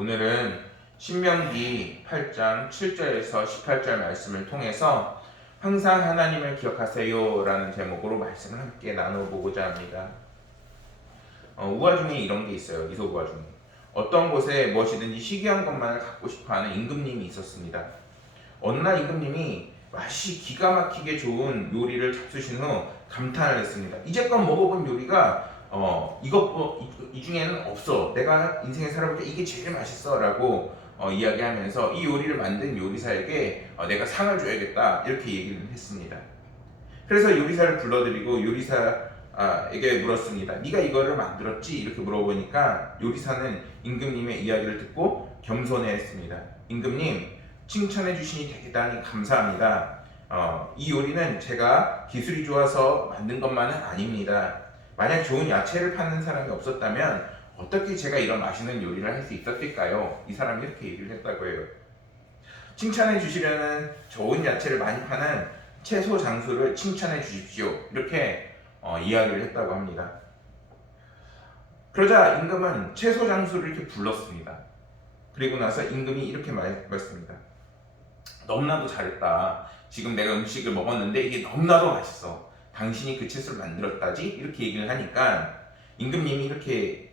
오늘은 신명기 8장 7절에서 18절 말씀을 통해서 항상 하나님을 기억하세요 라는 제목으로 말씀을 함께 나눠보고자 합니다. 우화 중에 이런 게 있어요. 이솝우화 중에 어떤 곳에 무엇이든지 희귀한 것만을 갖고 싶어하는 임금님이 있었습니다. 어느 날 임금님이 맛이 기가 막히게 좋은 요리를 잡수신 후 감탄을 했습니다. 이제껏 먹어본 요리가 이 중에는 없어. 내가 인생에 살아볼 때 이게 제일 맛있어 라고 이야기하면서 이 요리를 만든 요리사에게 내가 상을 줘야겠다 이렇게 얘기를 했습니다. 그래서 요리사를 불러들이고 요리사에게 물었습니다. 네가 이거를 만들었지? 이렇게 물어보니까 요리사는 임금님의 이야기를 듣고 겸손해했습니다. 임금님, 칭찬해 주시니 대단히 감사합니다. 이 요리는 제가 기술이 좋아서 만든 것만은 아닙니다. 만약 좋은 야채를 파는 사람이 없었다면 어떻게 제가 이런 맛있는 요리를 할 수 있었을까요? 이 사람이 이렇게 얘기를 했다고 해요. 칭찬해 주시려는 좋은 야채를 많이 파는 채소 장수를 칭찬해 주십시오. 이렇게 이야기를 했다고 합니다. 그러자 임금은 채소 장수를 이렇게 불렀습니다. 그리고 나서 임금이 이렇게 말했습니다. 너무나도 잘했다. 지금 내가 음식을 먹었는데 이게 너무나도 맛있어. 당신이 그 채소를 만들었다지? 이렇게 얘기를 하니까 임금님이 이렇게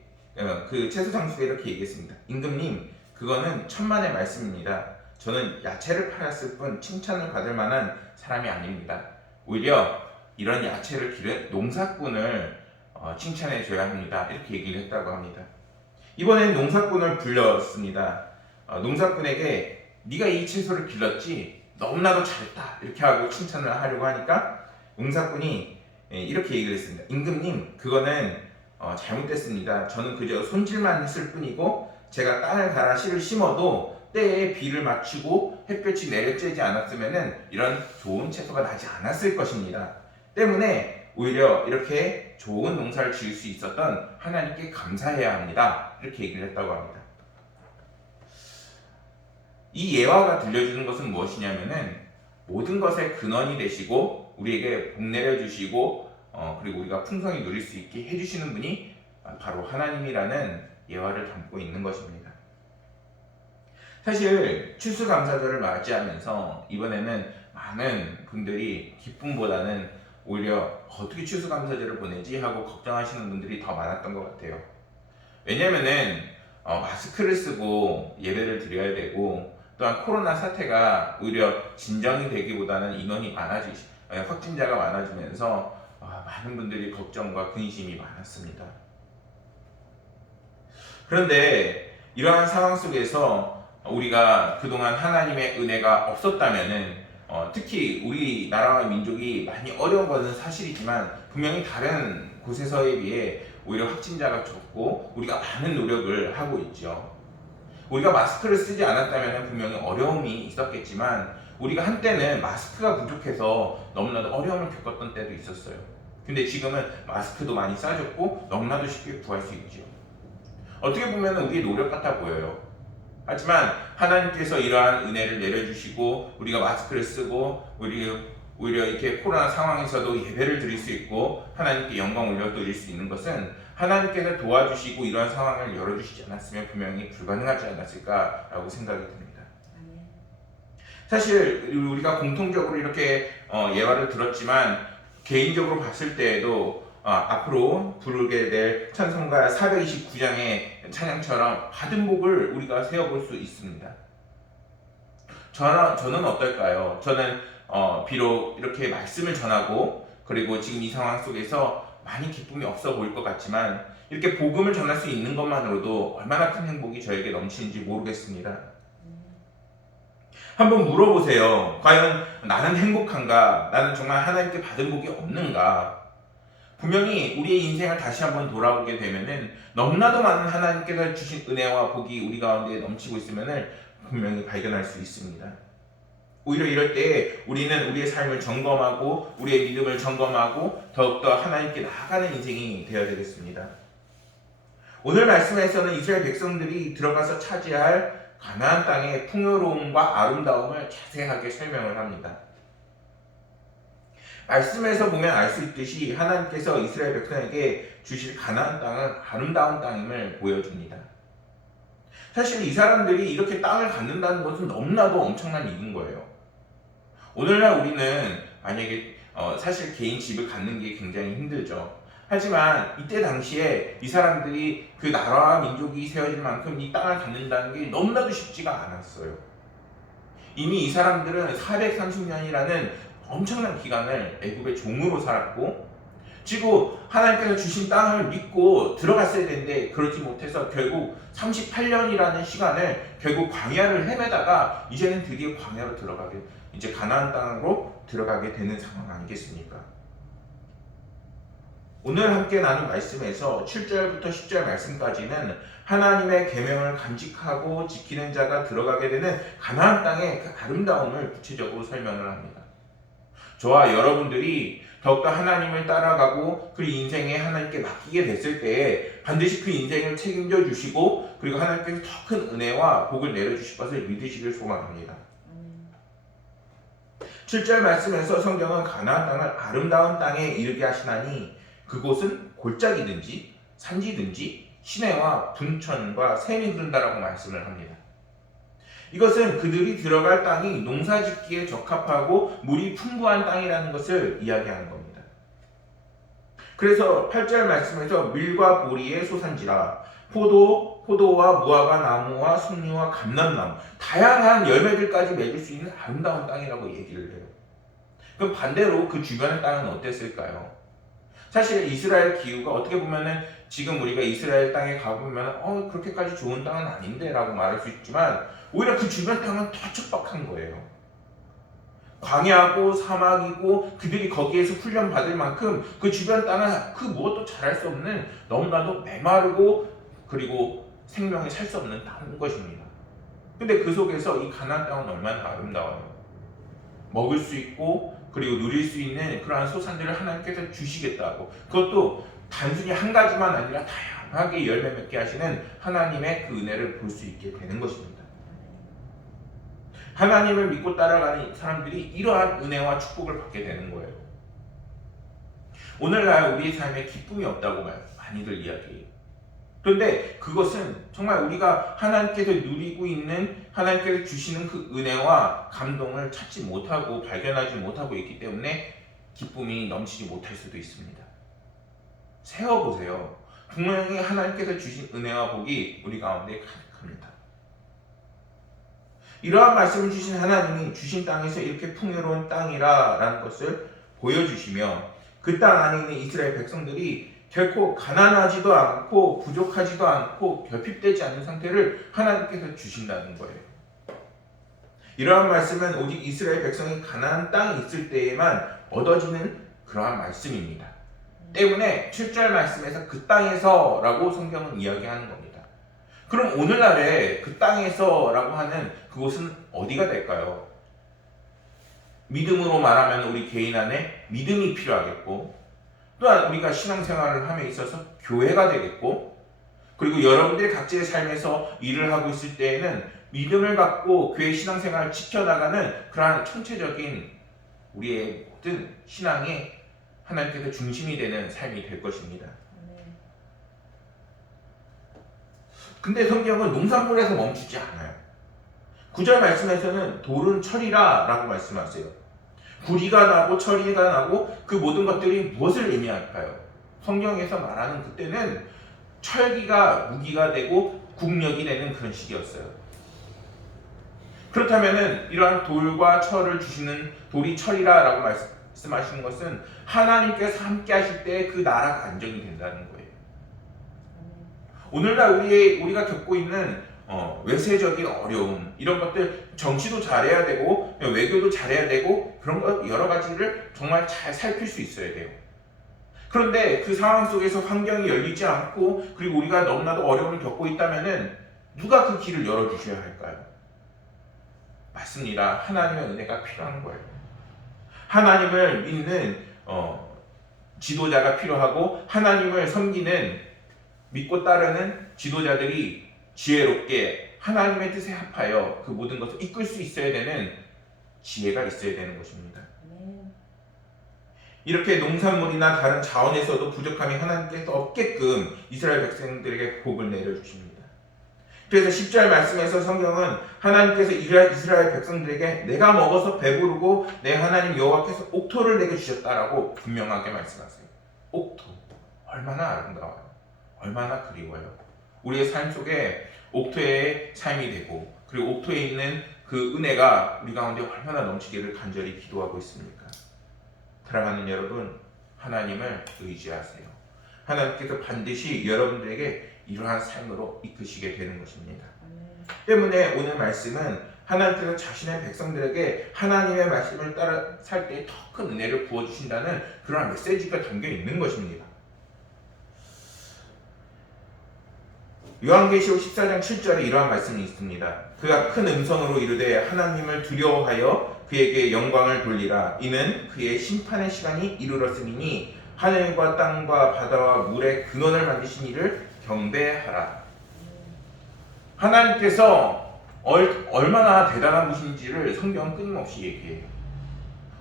그 채소 장수가 이렇게 얘기했습니다. 임금님, 그거는 천만의 말씀입니다. 저는 야채를 팔았을 뿐 칭찬을 받을 만한 사람이 아닙니다. 오히려 이런 야채를 기른 농사꾼을 칭찬해 줘야 합니다. 이렇게 얘기를 했다고 합니다. 이번엔 농사꾼을 불렀습니다. 농사꾼에게 네가 이 채소를 길렀지? 너무나도 잘했다. 이렇게 하고 칭찬을 하려고 하니까 농사꾼이 이렇게 얘기를 했습니다. 임금님, 그거는 잘못됐습니다. 저는 그저 손질만 했을 뿐이고 제가 땅을 갈아 씨를 심어도 때에 비를 맞추고 햇볕이 내려쬐지 않았으면 이런 좋은 채소가 나지 않았을 것입니다. 때문에 오히려 이렇게 좋은 농사를 지을 수 있었던 하나님께 감사해야 합니다. 이렇게 얘기를 했다고 합니다. 이 예화가 들려주는 것은 무엇이냐면은 모든 것의 근원이 되시고 우리에게 복 내려주시고 그리고 우리가 풍성히 누릴 수 있게 해주시는 분이 바로 하나님이라는 예화를 담고 있는 것입니다. 사실 추수감사절을 맞이하면서 이번에는 많은 분들이 기쁨보다는 오히려 어떻게 추수감사절을 보내지 하고 걱정하시는 분들이 더 많았던 것 같아요. 왜냐면은 마스크를 쓰고 예배를 드려야 되고 또한 코로나 사태가 오히려 진정이 되기보다는 확진자가 많아지면서 많은 분들이 걱정과 근심이 많았습니다. 그런데 이러한 상황 속에서 우리가 그동안 하나님의 은혜가 없었다면은 특히 우리나라와 민족이 많이 어려운 것은 사실이지만 분명히 다른 곳에서에 비해 오히려 확진자가 적고 우리가 많은 노력을 하고 있죠. 우리가 마스크를 쓰지 않았다면 분명히 어려움이 있었겠지만 우리가 한때는 마스크가 부족해서 너무나도 어려움을 겪었던 때도 있었어요. 근데 지금은 마스크도 많이 싸졌고 너무나도 쉽게 구할 수 있죠. 어떻게 보면 우리의 노력 같아 보여요. 하지만 하나님께서 이러한 은혜를 내려주시고 우리가 마스크를 쓰고 오히려 이렇게 코로나 상황에서도 예배를 드릴 수 있고 하나님께 영광 올려드릴 수 있는 것은 하나님께서 도와주시고 이러한 상황을 열어주시지 않았으면 분명히 불가능하지 않았을까라고 생각이 듭니다. 사실 우리가 공통적으로 이렇게 예화를 들었지만 개인적으로 봤을 때에도 앞으로 부르게 될 찬송가 429장의 찬양처럼 받은 복을 우리가 세워볼 수 있습니다. 저는 어떨까요? 저는 비록 이렇게 말씀을 전하고 그리고 지금 이 상황 속에서 많이 기쁨이 없어 보일 것 같지만 이렇게 복음을 전할 수 있는 것만으로도 얼마나 큰 행복이 저에게 넘치는지 모르겠습니다. 한번 물어보세요. 과연 나는 행복한가? 나는 정말 하나님께 받은 복이 없는가? 분명히 우리의 인생을 다시 한번 돌아보게 되면은 너무나도 많은 하나님께서 주신 은혜와 복이 우리 가운데 넘치고 있으면은 분명히 발견할 수 있습니다. 오히려 이럴 때 우리는 우리의 삶을 점검하고 우리의 믿음을 점검하고 더욱더 하나님께 나아가는 인생이 되어야 되겠습니다. 오늘 말씀에서는 이스라엘 백성들이 들어가서 차지할 가나안 땅의 풍요로움과 아름다움을 자세하게 설명을 합니다. 말씀에서 보면 알 수 있듯이 하나님께서 이스라엘 백성에게 주실 가나안 땅은 아름다운 땅임을 보여줍니다. 사실 이 사람들이 이렇게 땅을 갖는다는 것은 너무나도 엄청난 일인 거예요. 오늘날 우리는 만약에 사실 개인 집을 갖는 게 굉장히 힘들죠. 하지만 이때 당시에 이 사람들이 그 나라와 민족이 세워질 만큼 이 땅을 갖는다는 게 너무나도 쉽지가 않았어요. 이미 이 사람들은 430년이라는 엄청난 기간을 애굽의 종으로 살았고, 지금 하나님께서 주신 땅을 믿고 들어갔어야 되는데 그러지 못해서 결국 38년이라는 시간을 결국 광야를 헤매다가 이제는 드디어 광야로 들어가게, 이제 가나안 땅으로 들어가게 되는 상황 아니겠습니까? 오늘 함께 나눈 말씀에서 7절부터 10절 말씀까지는 하나님의 계명을 간직하고 지키는 자가 들어가게 되는 가나안 땅의 그 아름다움을 구체적으로 설명을 합니다. 저와 여러분들이 더욱더 하나님을 따라가고 그 인생에 하나님께 맡기게 됐을 때에 반드시 그 인생을 책임져 주시고 그리고 하나님께서 더 큰 은혜와 복을 내려주실 것을 믿으시길 소망합니다. 7절 말씀에서 성경은 가나안 땅을 아름다운 땅에 이르게 하시나니 그곳은 골짜기든지 산지든지 시내와 분천과 샘이 흐른다라고 말씀을 합니다. 이것은 그들이 들어갈 땅이 농사짓기에 적합하고 물이 풍부한 땅이라는 것을 이야기하는 겁니다. 그래서 8절 말씀에서 밀과 보리의 소산지라 포도와 무화과 나무와 석류와 감람나무 다양한 열매들까지 맺을 수 있는 아름다운 땅이라고 얘기를 해요. 그럼 반대로 그 주변의 땅은 어땠을까요? 사실 이스라엘 기후가 어떻게 보면은 지금 우리가 이스라엘 땅에 가보면 그렇게까지 좋은 땅은 아닌데 라고 말할 수 있지만 오히려 그 주변 땅은 더 척박한 거예요. 광야고 사막이고 그들이 거기에서 훈련받을 만큼 그 주변 땅은 그 무엇도 잘할 수 없는 너무나도 메마르고 그리고 생명이 살 수 없는 땅인 것입니다. 근데 그 속에서 이 가나안 땅은 얼마나 아름다워요. 먹을 수 있고 그리고 누릴 수 있는 그러한 소산들을 하나님께서 주시겠다고, 그것도 단순히 한 가지만 아니라 다양하게 열매 맺게 하시는 하나님의 그 은혜를 볼 수 있게 되는 것입니다. 하나님을 믿고 따라가는 사람들이 이러한 은혜와 축복을 받게 되는 거예요. 오늘날 우리의 삶에 기쁨이 없다고 많이들 이야기해요. 그런데 그것은 정말 우리가 하나님께서 누리고 있는, 하나님께서 주시는 그 은혜와 감동을 찾지 못하고 발견하지 못하고 있기 때문에 기쁨이 넘치지 못할 수도 있습니다. 세어보세요. 분명히 하나님께서 주신 은혜와 복이 우리 가운데 가득합니다. 이러한 말씀을 주신 하나님이 주신 땅에서 이렇게 풍요로운 땅이라 라는 것을 보여주시며 그 땅 안에 있는 이스라엘 백성들이 결코 가난하지도 않고 부족하지도 않고 결핍되지 않는 상태를 하나님께서 주신다는 거예요. 이러한 말씀은 오직 이스라엘 백성이 가나안 땅에 있을 때에만 얻어지는 그러한 말씀입니다. 때문에 7절 말씀에서 그 땅에서 라고 성경은 이야기하는 겁니다. 그럼 오늘날에 그 땅에서 라고 하는 그곳은 어디가 될까요? 믿음으로 말하면 우리 개인 안에 믿음이 필요하겠고, 또한 우리가 신앙생활을 함에 있어서 교회가 되겠고, 그리고 여러분들이 각자의 삶에서 일을 하고 있을 때에는 믿음을 갖고 교회 신앙생활을 지켜나가는 그러한 전체적인 우리의 모든 신앙의 하나님께서 중심이 되는 삶이 될 것입니다. 근데 성경은 농산물에서 멈추지 않아요. 9절 말씀에서는 돌은 철이라 라고 말씀하세요. 구리가 나고 철이가 나고 그 모든 것들이 무엇을 의미할까요? 성경에서 말하는 그때는 철기가 무기가 되고 국력이 되는 그런 시기였어요. 그렇다면 이러한 돌과 철을 주시는 돌이 철이라 라고 말씀하시는 것은 하나님께서 함께 하실 때 그 나라가 안정이 된다는 거예요. 오늘날 우리가 겪고 있는 외세적인 어려움, 이런 것들 정치도 잘해야 되고 외교도 잘해야 되고 그런 것 여러 가지를 정말 잘 살필 수 있어야 돼요. 그런데 그 상황 속에서 환경이 열리지 않고 그리고 우리가 너무나도 어려움을 겪고 있다면은 누가 그 길을 열어주셔야 할까요? 맞습니다. 하나님의 은혜가 필요한 거예요. 하나님을 믿는 지도자가 필요하고 하나님을 섬기는 믿고 따르는 지도자들이 지혜롭게 하나님의 뜻에 합하여 그 모든 것을 이끌 수 있어야 되는 지혜가 있어야 되는 것입니다. 이렇게 농산물이나 다른 자원에서도 부족함이 하나님께서 없게끔 이스라엘 백성들에게 복을 내려주십니다. 그래서 10절 말씀에서 성경은 하나님께서 이스라엘 백성들에게 내가 먹어서 배부르고 내 하나님 여호와께서 옥토를 내게 주셨다라고 분명하게 말씀하세요. 옥토, 얼마나 아름다워요. 얼마나 그리워요. 우리의 삶 속에 옥토의 삶이 되고, 그리고 옥토에 있는 그 은혜가 우리 가운데 얼마나 넘치기를 간절히 기도하고 있습니까? 사랑하는 여러분, 하나님을 의지하세요. 하나님께서 반드시 여러분들에게 이러한 삶으로 이끄시게 되는 것입니다. 때문에 오늘 말씀은 하나님께서 자신의 백성들에게 하나님의 말씀을 따라 살 때 더 큰 은혜를 부어주신다는 그러한 메시지가 담겨 있는 것입니다. 요한계시록 14장 7절에 이러한 말씀이 있습니다. 그가 큰 음성으로 이르되 하나님을 두려워하여 그에게 영광을 돌리라. 이는 그의 심판의 시간이 이르렀으니 하늘과 땅과 바다와 물의 근원을 만드신 이를 경배하라. 하나님께서 얼마나 대단한 분인지를 성경은 끊임없이 얘기해요.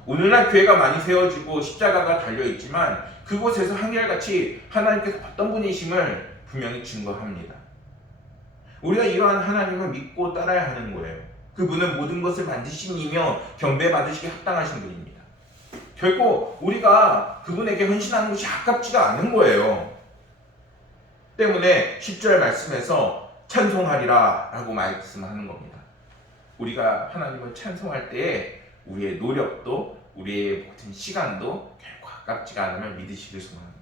오늘날 교회가 많이 세워지고 십자가가 달려있지만 그곳에서 한결같이 하나님께서 어떤 분이심을 분명히 증거합니다. 우리가 이러한 하나님을 믿고 따라야 하는 거예요. 그분은 모든 것을 만드신 이며 경배받으시기 합당하신 분입니다. 결코 우리가 그분에게 헌신하는 것이 아깝지가 않은 거예요. 때문에 10절 말씀에서 찬송하리라 라고 말씀하는 겁니다. 우리가 하나님을 찬송할 때에 우리의 노력도 우리의 모든 시간도 결코 아깝지가 않으면 믿으시길 소망합니다.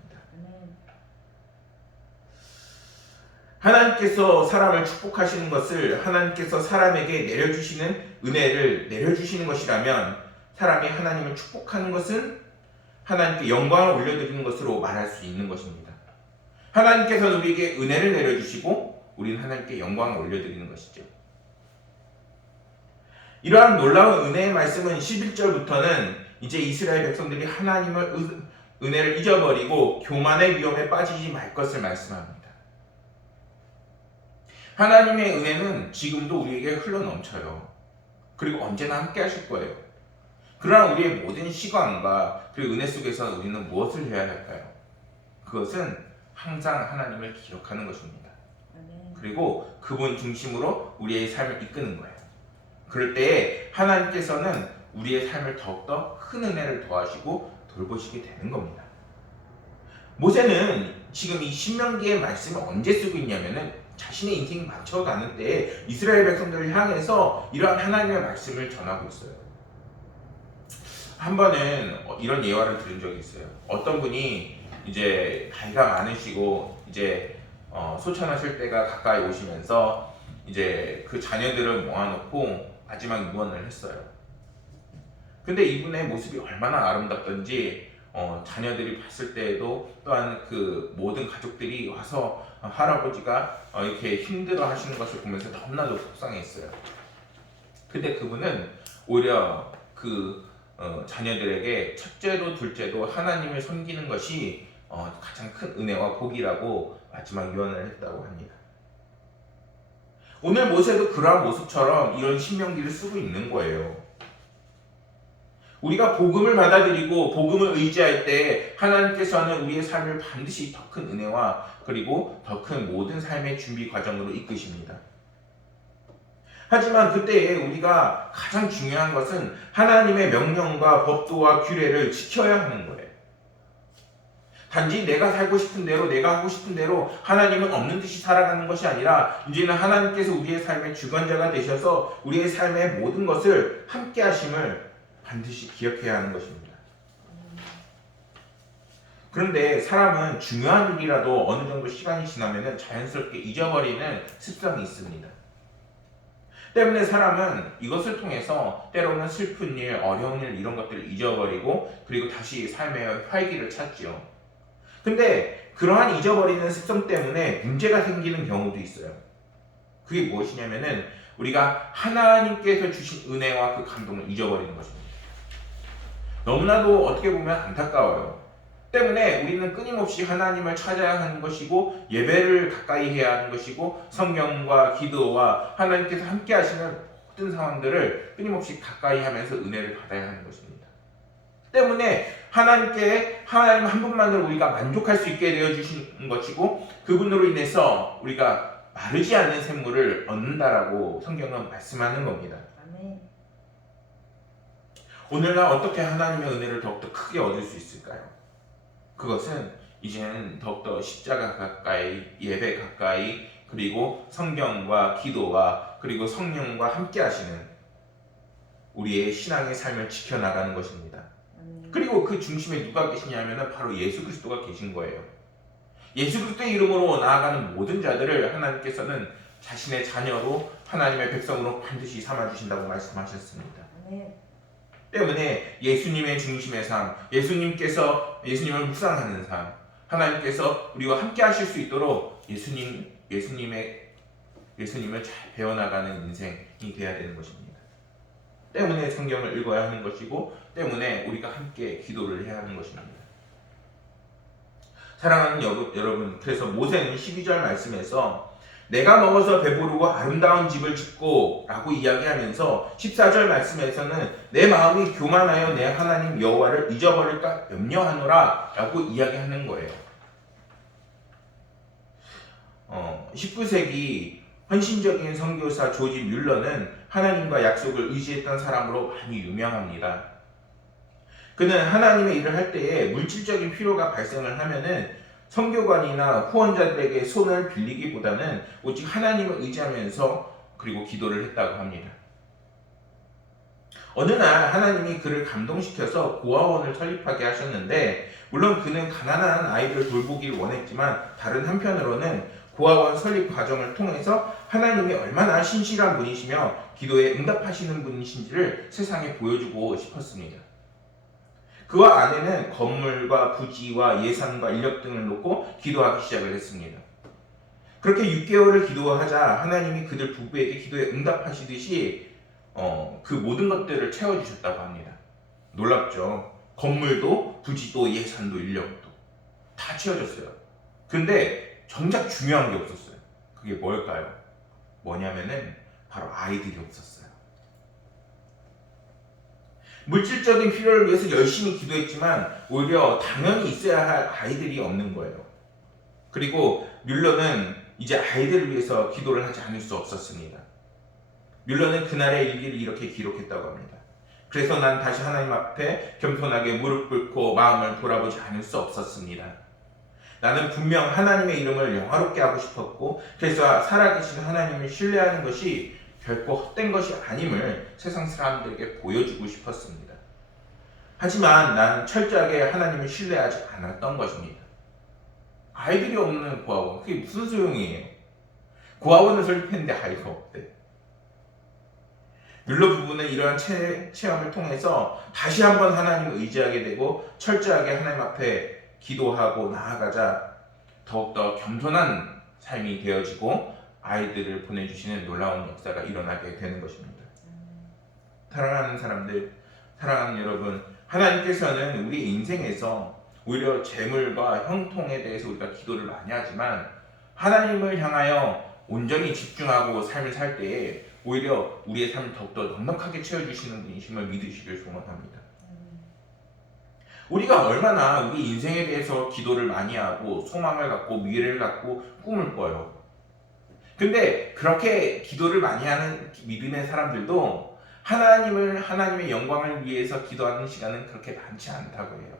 하나님께서 사람을 축복하시는 것을 하나님께서 사람에게 내려주시는 은혜를 내려주시는 것이라면 사람이 하나님을 축복하는 것은 하나님께 영광을 올려드리는 것으로 말할 수 있는 것입니다. 하나님께서는 우리에게 은혜를 내려주시고 우리는 하나님께 영광을 올려드리는 것이죠. 이러한 놀라운 은혜의 말씀은 11절부터는 이제 이스라엘 백성들이 하나님을 은혜를 잊어버리고 교만의 위험에 빠지지 말 것을 말씀합니다. 하나님의 은혜는 지금도 우리에게 흘러넘쳐요. 그리고 언제나 함께 하실 거예요. 그러나 우리의 모든 시간과 그 은혜 속에서 우리는 무엇을 해야 할까요? 그것은 항상 하나님을 기억하는 것입니다. 그리고 그분 중심으로 우리의 삶을 이끄는 거예요. 그럴 때에 하나님께서는 우리의 삶을 더욱더 큰 은혜를 더하시고 돌보시게 되는 겁니다. 모세는 지금 이 신명기의 말씀을 언제 쓰고 있냐면은 자신의 인생이 맞춰가는 때에 이스라엘 백성들을 향해서 이러한 하나님의 말씀을 전하고 있어요. 한 번은 이런 예화를 들은 적이 있어요. 어떤 분이 이제 나이가 많으시고 이제 소천하실 때가 가까이 오시면서 이제 그 자녀들을 모아놓고 마지막 유언을 했어요. 근데 이분의 모습이 얼마나 아름답던지 자녀들이 봤을 때에도 또한 그 모든 가족들이 와서 할아버지가 이렇게 힘들어 하시는 것을 보면서 너무나도 속상했어요. 근데 그분은 오히려 그 자녀들에게 첫째도 둘째도 하나님을 섬기는 것이 가장 큰 은혜와 복이라고 마지막 유언을 했다고 합니다. 오늘 모세도 그러한 모습처럼 이런 신명기를 쓰고 있는 거예요. 우리가 복음을 받아들이고 복음을 의지할 때 하나님께서는 우리의 삶을 반드시 더 큰 은혜와 그리고 더 큰 모든 삶의 준비 과정으로 이끄십니다. 하지만 그때에 우리가 가장 중요한 것은 하나님의 명령과 법도와 규례를 지켜야 하는 거예요. 단지 내가 살고 싶은 대로 내가 하고 싶은 대로 하나님은 없는 듯이 살아가는 것이 아니라 이제는 하나님께서 우리의 삶의 주관자가 되셔서 우리의 삶의 모든 것을 함께 하심을 반드시 기억해야 하는 것입니다. 그런데 사람은 중요한 일이라도 어느 정도 시간이 지나면 자연스럽게 잊어버리는 습성이 있습니다. 때문에 사람은 이것을 통해서 때로는 슬픈 일, 어려운 일 이런 것들을 잊어버리고 그리고 다시 삶의 활기를 찾지요. 근데 그러한 잊어버리는 습성 때문에 문제가 생기는 경우도 있어요. 그게 무엇이냐면은 우리가 하나님께서 주신 은혜와 그 감동을 잊어버리는 것입니다. 너무나도 어떻게 보면 안타까워요. 때문에 우리는 끊임없이 하나님을 찾아야 하는 것이고 예배를 가까이 해야 하는 것이고 성경과 기도와 하나님께서 함께 하시는 모든 상황들을 끊임없이 가까이 하면서 은혜를 받아야 하는 것입니다. 때문에 하나님 한 분만으로 우리가 만족할 수 있게 되어 주신 것이고 그분으로 인해서 우리가 마르지 않는 샘물을 얻는다라고 성경은 말씀하는 겁니다. 아멘. 오늘날 어떻게 하나님의 은혜를 더욱더 크게 얻을 수 있을까요? 그것은 이제는 더욱더 십자가 가까이, 예배 가까이, 그리고 성경과 기도와 그리고 성령과 함께 하시는 우리의 신앙의 삶을 지켜나가는 것입니다. 그리고 그 중심에 누가 계시냐면 바로 예수 그리스도가 계신 거예요. 예수 그리스도의 이름으로 나아가는 모든 자들을 하나님께서는 자신의 자녀로 하나님의 백성으로 반드시 삼아주신다고 말씀하셨습니다. 때문에 예수님의 중심의 삶, 예수님을 묵상하는 삶, 하나님께서 우리와 함께 하실 수 있도록 예수님을 잘 배워나가는 인생이 되어야 되는 것입니다. 때문에 성경을 읽어야 하는 것이고, 때문에 우리가 함께 기도를 해야 하는 것입니다. 사랑하는 여러분, 그래서 모세는 12절 말씀에서 내가 먹어서 배부르고 아름다운 집을 짓고 라고 이야기하면서 14절 말씀에서는 내 마음이 교만하여 내 하나님 여호와를 잊어버릴까 염려하노라 라고 이야기하는 거예요. 19세기 헌신적인 선교사 조지 뮬러는 하나님과 약속을 의지했던 사람으로 많이 유명합니다. 그는 하나님의 일을 할 때에 물질적인 필요가 발생을 하면은 선교관이나 후원자들에게 손을 빌리기보다는 오직 하나님을 의지하면서 그리고 기도를 했다고 합니다. 어느 날 하나님이 그를 감동시켜서 고아원을 설립하게 하셨는데, 물론 그는 가난한 아이들을 돌보기를 원했지만 다른 한편으로는 고아원 설립 과정을 통해서 하나님이 얼마나 신실한 분이시며 기도에 응답하시는 분이신지를 세상에 보여주고 싶었습니다. 그와 아내는 건물과 부지와 예산과 인력 등을 놓고 기도하기 시작을 했습니다. 그렇게 6개월을 기도하자 하나님이 그들 부부에게 기도에 응답하시듯이 그 모든 것들을 채워주셨다고 합니다. 놀랍죠? 건물도 부지도 예산도 인력도 다 채워졌어요. 근데 정작 중요한 게 없었어요. 그게 뭘까요? 뭐냐면은 바로 아이들이 없었어요. 물질적인 필요를 위해서 열심히 기도했지만 오히려 당연히 있어야 할 아이들이 없는 거예요. 그리고 뮬러는 이제 아이들을 위해서 기도를 하지 않을 수 없었습니다. 뮬러는 그날의 일기를 이렇게 기록했다고 합니다. 그래서 난 다시 하나님 앞에 겸손하게 무릎 꿇고 마음을 돌아보지 않을 수 없었습니다. 나는 분명 하나님의 이름을 영화롭게 하고 싶었고, 그래서 살아계신 하나님을 신뢰하는 것이 결코 헛된 것이 아님을 세상 사람들에게 보여주고 싶었습니다. 하지만 나는 철저하게 하나님을 신뢰하지 않았던 것입니다. 아이들이 없는 고아원, 그게 무슨 소용이에요? 고아원을 설립했는데 아이가 없대. 뮬러 부부는 이러한 체험을 통해서 다시 한번 하나님을 의지하게 되고 철저하게 하나님 앞에 기도하고 나아가자 더욱더 겸손한 삶이 되어지고 아이들을 보내주시는 놀라운 역사가 일어나게 되는 것입니다. 사랑하는 사람들, 사랑하는 여러분, 하나님께서는 우리 인생에서 오히려 재물과 형통에 대해서 우리가 기도를 많이 하지만 하나님을 향하여 온전히 집중하고 삶을 살 때에 오히려 우리의 삶을 더욱더 넉넉하게 채워주시는 분이심을 믿으시길 소원합니다. 우리가 얼마나 우리 인생에 대해서 기도를 많이 하고 소망을 갖고 미래를 갖고 꿈을 꿔요. 근데 그렇게 기도를 많이 하는 믿음의 사람들도 하나님의 영광을 위해서 기도하는 시간은 그렇게 많지 않다고 해요.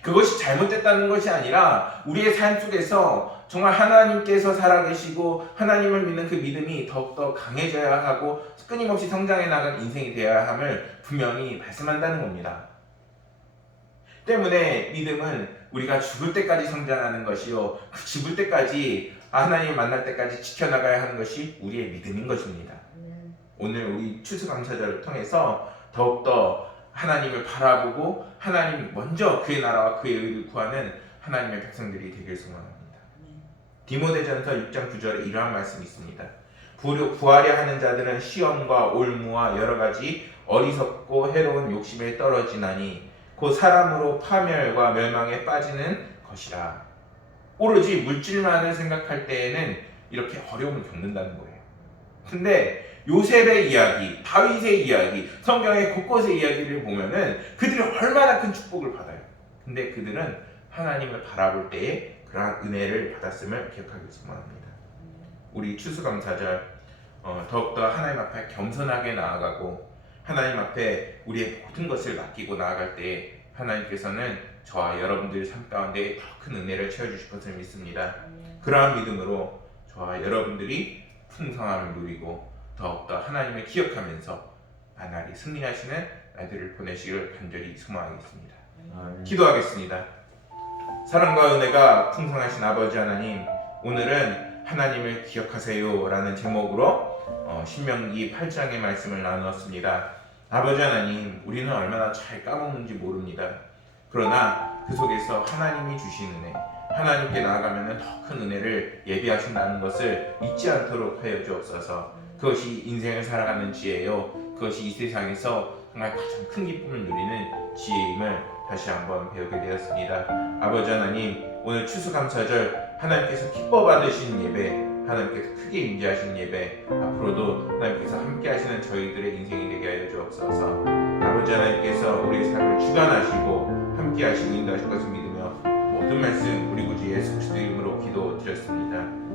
그것이 잘못됐다는 것이 아니라 우리의 삶 속에서 정말 하나님께서 살아계시고 하나님을 믿는 그 믿음이 더욱더 강해져야 하고 끊임없이 성장해 나간 인생이 되어야 함을 분명히 말씀한다는 겁니다. 때문에 믿음은 우리가 죽을 때까지 성장하는 것이요, 그 죽을 때까지 하나님을 만날 때까지 지켜나가야 하는 것이 우리의 믿음인 것입니다. 오늘 우리 추수감사절을 통해서 더욱더 하나님을 바라보고 하나님 먼저 그의 나라와 그의 의를 구하는 하나님의 백성들이 되길 소망합니다. 디모데전서 6장 9절에 이러한 말씀이 있습니다. 부하려 하는 자들은 시험과 올무와 여러가지 어리석고 해로운 욕심에 떨어지나니 곧 사람으로 파멸과 멸망에 빠지는 것이라. 오로지 물질만을 생각할 때에는 이렇게 어려움을 겪는다는 거예요. 근데 요셉의 이야기, 다윗의 이야기, 성경의 곳곳의 이야기를 보면은 그들이 얼마나 큰 축복을 받아요. 근데 그들은 하나님을 바라볼 때에 그러한 은혜를 받았음을 기억하길 소망합니다. 우리 추수감사절 더욱더 하나님 앞에 겸손하게 나아가고 하나님 앞에 우리의 모든 것을 맡기고 나아갈 때 하나님께서는 저와 여러분들 삶 가운데 더 큰 은혜를 채워주실 것을 믿습니다. 그러한 믿음으로 저와 여러분들이 풍성함을 누리고 더욱더 하나님을 기억하면서 나날이 승리하시는 날들을 보내시기를 간절히 소망하겠습니다. 기도하겠습니다. 사랑과 은혜가 풍성하신 아버지 하나님, 오늘은 하나님을 기억하세요 라는 제목으로 신명기 8장의 말씀을 나누었습니다. 아버지 하나님, 우리는 얼마나 잘 까먹는지 모릅니다. 그러나 그 속에서 하나님이 주신 은혜, 하나님께 나아가면 더 큰 은혜를 예비하신다는 것을 잊지 않도록 하여 주옵소서. 그것이 인생을 살아가는 지혜요, 그것이 이 세상에서 정말 가장 큰 기쁨을 누리는 지혜임을 다시 한번 배우게 되었습니다. 아버지 하나님, 오늘 추수감사절 하나님께서 기뻐 받으신 예배, 하나님께서 크게 임재하신 예배, 앞으로도 하나님께서 함께 하시는 저희들의 인생이 되게 하여 주옵소서. 아버지 하나님께서 우리의 삶을 주관하시고 함께 하시고 인도하실 것을 믿으며 모든 말씀 우리 구주 예수 그리스도 이름으로 기도드렸습니다.